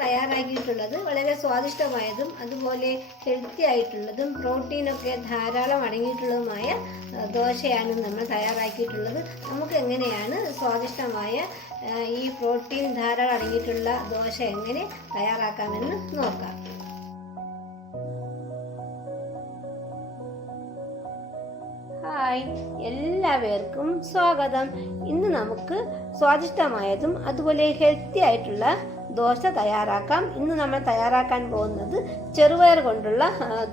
തയ്യാറാക്കിയിട്ടുള്ളത് വളരെ സ്വാദിഷ്ടമായതും അതുപോലെ ഹെൽത്തി ആയിട്ടുള്ളതും പ്രോട്ടീനൊക്കെ ധാരാളം അടങ്ങിയിട്ടുള്ളതുമായ ദോശയാണ് നമ്മൾ തയ്യാറാക്കിയിട്ടുള്ളത്. നമുക്ക് എങ്ങനെയാണ് സ്വാദിഷ്ടമായ ഈ പ്രോട്ടീൻ ധാരാളം അടങ്ങിയിട്ടുള്ള ദോശ എങ്ങനെ തയ്യാറാക്കാമെന്ന് നോക്കാം. ഹായ്, എല്ലാവർക്കും സ്വാഗതം. ഇന്ന് നമുക്ക് സ്വാദിഷ്ടമായതും അതുപോലെ ഹെൽത്തി ആയിട്ടുള്ള ദോശ തയ്യാറാക്കാം. ഇന്ന് നമ്മൾ തയ്യാറാക്കാൻ പോകുന്നത് ചെറുപയർ കൊണ്ടുള്ള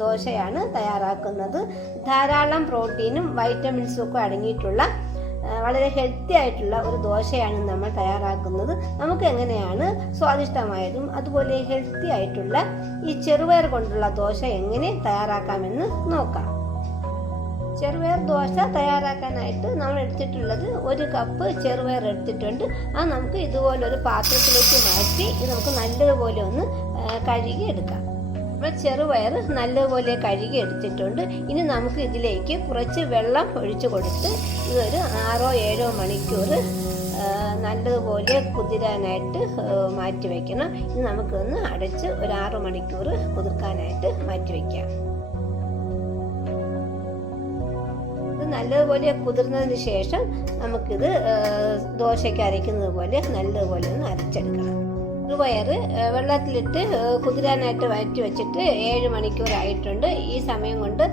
ദോശയാണ് തയ്യാറാക്കുന്നത്. ധാരാളം പ്രോട്ടീനും വൈറ്റമിൻസും ഒക്കെ അടങ്ങിയിട്ടുള്ള വളരെ ഹെൽത്തി ആയിട്ടുള്ള ഒരു ദോശയാണ് നമ്മൾ തയ്യാറാക്കുന്നത്. നമുക്ക് എങ്ങനെയാണ് സ്വാദിഷ്ടമായതും അതുപോലെ ഹെൽത്തി ആയിട്ടുള്ള ഈ ചെറുപയർ കൊണ്ടുള്ള ദോശ എങ്ങനെ തയ്യാറാക്കാമെന്ന് നോക്കാം. ചെറുപയർ ദോശ തയ്യാറാക്കാനായിട്ട് നമ്മൾ എടുത്തിട്ടുള്ളത് 1 കപ്പ് ചെറുപയർ എടുത്തിട്ടുണ്ട്. അത് നമുക്ക് ഇതുപോലൊരു പാത്രത്തിലേക്ക് മാറ്റി നമുക്ക് നല്ലതുപോലെ ഒന്ന് കഴുകി എടുക്കാം. നമ്മൾ ചെറുപയർ നല്ലതുപോലെ കഴുകി എടുത്തിട്ടുണ്ട്. ഇനി നമുക്ക് ഇതിലേക്ക് കുറച്ച് വെള്ളം ഒഴിച്ചു കൊടുത്ത് ഇതൊരു 6-7 മണിക്കൂർ നല്ലതുപോലെ കുതിരാനായിട്ട് മാറ്റി വയ്ക്കണം. ഇനി നമുക്കൊന്ന് അടച്ച് ഒരു 6 മണിക്കൂർ കുതിർക്കാനായിട്ട് മാറ്റി വയ്ക്കാം. നല്ലതുപോലെ കുതിർന്നതിന് ശേഷം നമുക്കിത് ദോശയ്ക്ക് അരയ്ക്കുന്നത് പോലെ നല്ലതുപോലെ ഒന്ന് അരച്ചെടുക്കണം. ചെറുപയർ വെള്ളത്തിലിട്ട് കുതിരാനായിട്ട് മാറ്റി വെച്ചിട്ട് 7 മണിക്കൂർ ആയിട്ടുണ്ട്. ഈ സമയം കൊണ്ട്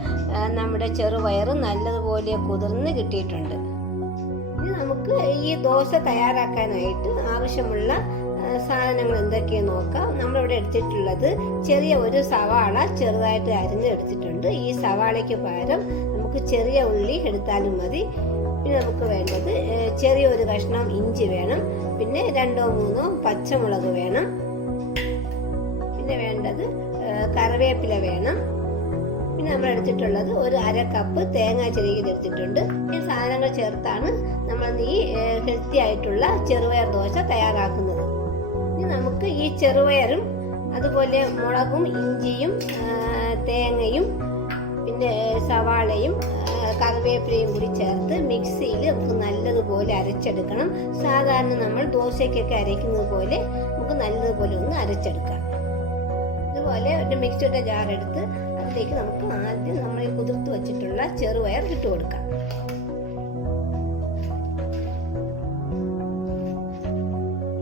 നമ്മുടെ ചെറുപയർ നല്ലതുപോലെ കുതിർന്ന് കിട്ടിയിട്ടുണ്ട്. ഇനി നമുക്ക് ഈ ദോശ തയ്യാറാക്കാനായിട്ട് ആവശ്യമുള്ള സാധനങ്ങൾ എന്തൊക്കെയെന്ന് നോക്കാം. നമ്മളിവിടെ എടുത്തിട്ടുള്ളത് ചെറിയ ഒരു സവാള ചെറുതായിട്ട് അരിഞ്ഞെടുത്തിട്ടുണ്ട്. ഈ സവാളയ്ക്ക് പകരം നമുക്ക് ചെറിയ ഉള്ളി എടുത്താലും മതി. പിന്നെ നമുക്ക് വേണ്ടത് ചെറിയൊരു കഷ്ണം ഇഞ്ചി വേണം. പിന്നെ 2-3 പച്ചമുളക് വേണം. പിന്നെ വേണ്ടത് കറിവേപ്പില വേണം. പിന്നെ നമ്മൾ എടുത്തിട്ടുള്ളത് ഒരു 1/2 കപ്പ് തേങ്ങ ചിരകിയത് എടുത്തിട്ടുണ്ട്. ഈ സാധനങ്ങൾ ചേർത്താണ് നമ്മൾ ഈ ഹെൽത്തി ആയിട്ടുള്ള ചെറുപയർ ദോശ തയ്യാറാക്കുന്നത്. ഇനി നമുക്ക് ഈ ചെറുപയറും അതുപോലെ മുളകും ഇഞ്ചിയും തേങ്ങയും പിന്നെ സവാളയും കറിവേപ്പിലയും കൂടി ചേർത്ത് മിക്സിയിൽ നമുക്ക് നല്ലതുപോലെ അരച്ചെടുക്കണം. സാധാരണ നമ്മൾ ദോശയ്ക്കൊക്കെ അരയ്ക്കുന്നത് പോലെ നമുക്ക് നല്ലതുപോലെ ഒന്ന് അരച്ചെടുക്കാം. ഇതുപോലെ ഒരു മിക്സിയുടെ ജാർ എടുത്ത് അതിലേക്ക് നമുക്ക് ആദ്യം നമ്മൾ ഈ കുതിർത്ത് വെച്ചിട്ടുള്ള ചെറുപയർ ഇട്ട് കൊടുക്കാം.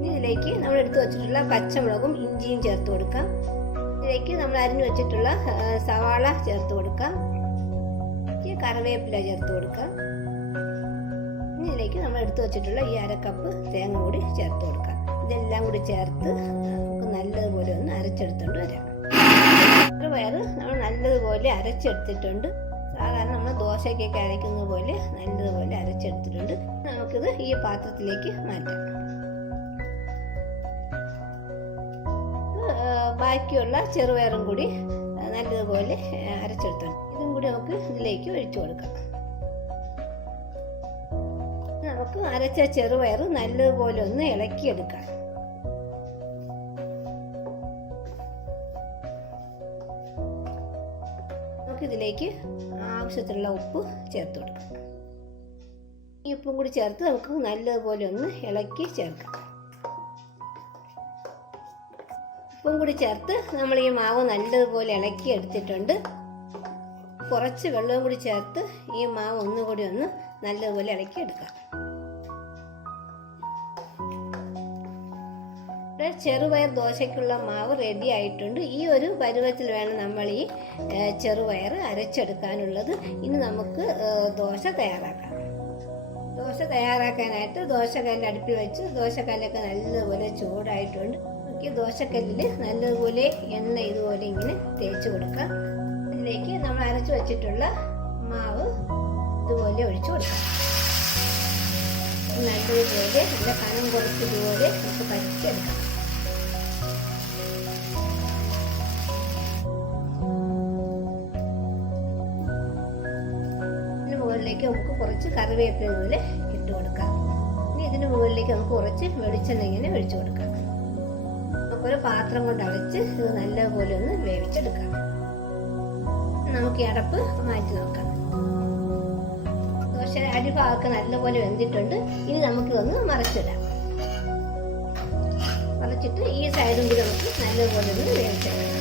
ഇതിലേക്ക് നമ്മൾ എടുത്തു വെച്ചിട്ടുള്ള പച്ചമുളകും ഇഞ്ചിയും ചേർത്ത് കൊടുക്കാം. ഇതിലേക്ക് നമ്മൾ അരിഞ്ഞു വെച്ചിട്ടുള്ള സവാള ചേർത്ത് കൊടുക്കാം. കറിവേപ്പില ചേർത്ത് കൊടുക്കാം. ഇതിലേക്ക് നമ്മൾ എടുത്തു വെച്ചിട്ടുള്ള ഈ 1/2 കപ്പ് തേങ്ങ കൂടി ചേർത്ത് കൊടുക്കാം. ഇതെല്ലാം കൂടി ചേർത്ത് നമുക്ക് നല്ലതുപോലെ ഒന്ന് അരച്ചെടുത്തുകൊണ്ട് വരാം. ചെറുപയർ നമ്മൾ നല്ലതുപോലെ അരച്ചെടുത്തിട്ടുണ്ട്. സാധാരണ നമ്മൾ ദോശയ്ക്കൊക്കെ അരയ്ക്കുന്നത് പോലെ നല്ലതുപോലെ അരച്ചെടുത്തിട്ടുണ്ട്. നമുക്കിത് ഈ പാത്രത്തിലേക്ക് മാറ്റാം. ബാക്കിയുള്ള ചെറുപയറും കൂടി നല്ലതുപോലെ അരച്ചെടുത്തിട്ടുണ്ട്. ഇതും കൂടി നമുക്ക് ഇതിലേക്ക് ഒഴിച്ചു കൊടുക്കാം. നമുക്ക് അരച്ച ചെറുപയർ നല്ലതുപോലെ ഒന്ന് ഇളക്കിയെടുക്കാം. നമുക്കിതിലേക്ക് ആവശ്യത്തിനുള്ള ഉപ്പ് ചേർത്ത് കൊടുക്കാം. ഈ ഉപ്പും കൂടി ചേർത്ത് നമുക്ക് നല്ലതുപോലെ ഒന്ന് ഇളക്കി ചേർക്കാം. ഉപ്പും കൂടി ചേർത്ത് നമ്മൾ ഈ മാവ് നല്ലതുപോലെ ഇളക്കി എടുത്തിട്ടുണ്ട്. കുറച്ച് വെള്ളവും കൂടി ചേർത്ത് ഈ മാവ് ഒന്നുകൂടി ഒന്ന് നല്ലതുപോലെ ഇളക്കി എടുക്കാം. ചെറുപയർ ദോശയ്ക്കുള്ള മാവ് റെഡി ആയിട്ടുണ്ട്. ഈ ഒരു പരുവത്തിൽ വേണം നമ്മൾ ഈ ചെറുപയർ അരച്ചെടുക്കാനുള്ളത്. ഇനി നമുക്ക് ദോശ തയ്യാറാക്കാം. ദോശ തയ്യാറാക്കാനായിട്ട് ദോശക്കല്ല് അടുപ്പിൽ വെച്ച് ദോശക്കല്ലൊക്കെ നല്ലതുപോലെ ചൂടായിട്ടുണ്ട്. ദോശക്കല്ലിൽ നല്ലതുപോലെ എണ്ണ ഇതുപോലെ ഇങ്ങനെ തേച്ച് കൊടുക്കാം. ഇതിലേക്ക് നമ്മൾ അരച്ചു വെച്ചിട്ടുള്ള മാവ് ഇതുപോലെ ഒഴിച്ചു കൊടുക്കാം. നല്ലതുപോലെ നല്ല കനം കുറച്ച് ഇതുപോലെ നമുക്ക് പറ്റിച്ചെടുക്കാം. ഇതിന് മുകളിലേക്ക് നമുക്ക് കുറച്ച് കറിവേപ്പില പോലെ ഇട്ട് കൊടുക്കാം. ഇനി ഇതിന് മുകളിലേക്ക് നമുക്ക് കുറച്ച് വെളിച്ചെണ്ണ ഇങ്ങനെ ഒഴിച്ചു കൊടുക്കാം. ഒരു പാത്രം കൊണ്ട് അടച്ച് ഇത് നല്ലപോലെ ഒന്ന് വേവിച്ചെടുക്കാം. നമുക്ക് ഈ അടപ്പ് മാറ്റി നോക്കാം. ദോശ അടിഭാഗമൊക്കെ നല്ലപോലെ വെന്തിട്ടുണ്ട്. ഇനി നമുക്ക് ഒന്ന് മറിച്ചിടാം. വെച്ചിട്ട് ഈ സൈഡും കൂടി നമുക്ക് നല്ലപോലെ ഒന്ന് വേവിച്ചെടുക്കണം.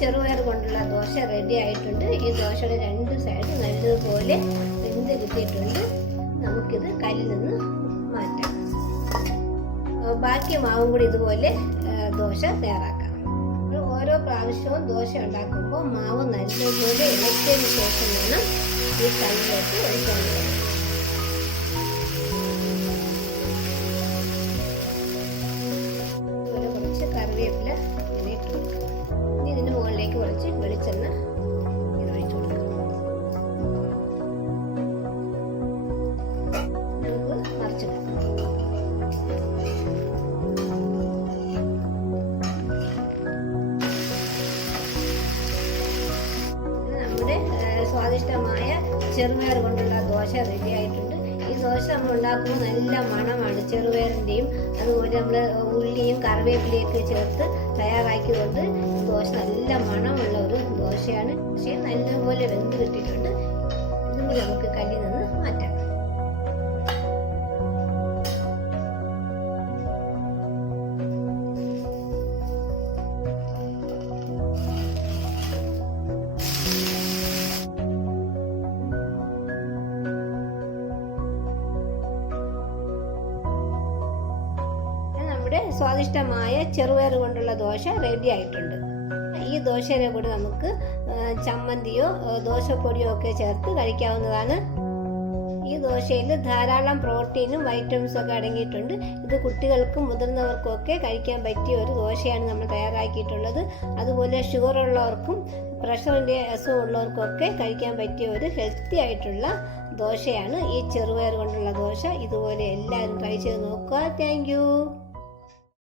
ചെറുപയർ കൊണ്ടുള്ള ദോശ റെഡി ആയിട്ടുണ്ട്. ഈ ദോശയുടെ 2 സൈഡ് നല്ലതുപോലെ വെന്ത് കിട്ടിയിട്ടുണ്ട്. നമുക്കിത് കല്ലിൽ നിന്ന് മാറ്റാം. ബാക്കി മാവും കൂടി ഇതുപോലെ ദോശ തയ്യാറാക്കാം. ഓരോ പ്രാവശ്യവും ദോശ ഉണ്ടാക്കുമ്പോൾ മാവ് നല്ലപോലെ ഇളക്കിയതിന് ശേഷം വേണം ഈ കല്ലിലേക്ക് ഒഴിക്കാൻ. അതുപോലെ കുറച്ച് കറിവേപ്പില ഇങ്ങനെ ഇട്ട് കൊടുക്കാം. ഇനി ഇതിന് മുകളിലേക്ക് കുറച്ച് വെളിച്ചെണ്ണ ഇത് ഒഴിച്ചു കൊടുക്കാം. നമുക്ക് മറിച്ചിടാം. സ്വാദിഷ്ടമായ ചെറുപയർ കൊണ്ടുള്ള ദോശ റെഡി ആയിട്ടുണ്ട്. ഈ ദോശ നമ്മൾ ഉണ്ടാക്കുമ്പോൾ നല്ല മണമാണ് ചെറുപയറിൻ്റെയും. അതുപോലെ നമ്മൾ ഉള്ളിയും കറിവേപ്പിലയൊക്കെ ചേർത്ത് തയ്യാറാക്കിയതുകൊണ്ട് ദോശ നല്ല മണമുള്ള ഒരു ദോശയാണ്. പക്ഷേ നല്ലപോലെ വെന്ത് കിട്ടിയിട്ടുണ്ട്. ഇതും കൂടി നമുക്ക് കല്ലിൽ നിന്ന് മാറ്റാം. സ്വാദിഷ്ടമായ ചെറുപയർ കൊണ്ടുള്ള ദോശ റെഡി ആയിട്ടുണ്ട്. ഈ ദോശയുടെ കൂടെ നമുക്ക് ചമ്മന്തിയോ ദോശപ്പൊടിയോ ഒക്കെ ചേർത്ത് കഴിക്കാവുന്നതാണ്. ഈ ദോശയിൽ ധാരാളം പ്രോട്ടീനും വൈറ്റമിൻസും ഒക്കെ അടങ്ങിയിട്ടുണ്ട്. ഇത് കുട്ടികൾക്കും മുതിർന്നവർക്കും ഒക്കെ കഴിക്കാൻ പറ്റിയ ഒരു ദോശയാണ് നമ്മൾ തയ്യാറാക്കിയിട്ടുള്ളത്. അതുപോലെ ഷുഗർ ഉള്ളവർക്കും പ്രഷറിൻ്റെ അസുഖമുള്ളവർക്കും ഒക്കെ കഴിക്കാൻ പറ്റിയ ഒരു ഹെൽത്തി ആയിട്ടുള്ള ദോശയാണ് ഈ ചെറുപയർ കൊണ്ടുള്ള ദോശ. ഇതുപോലെ എല്ലാവരും ട്രൈ ചെയ്ത് നോക്കുക. താങ്ക്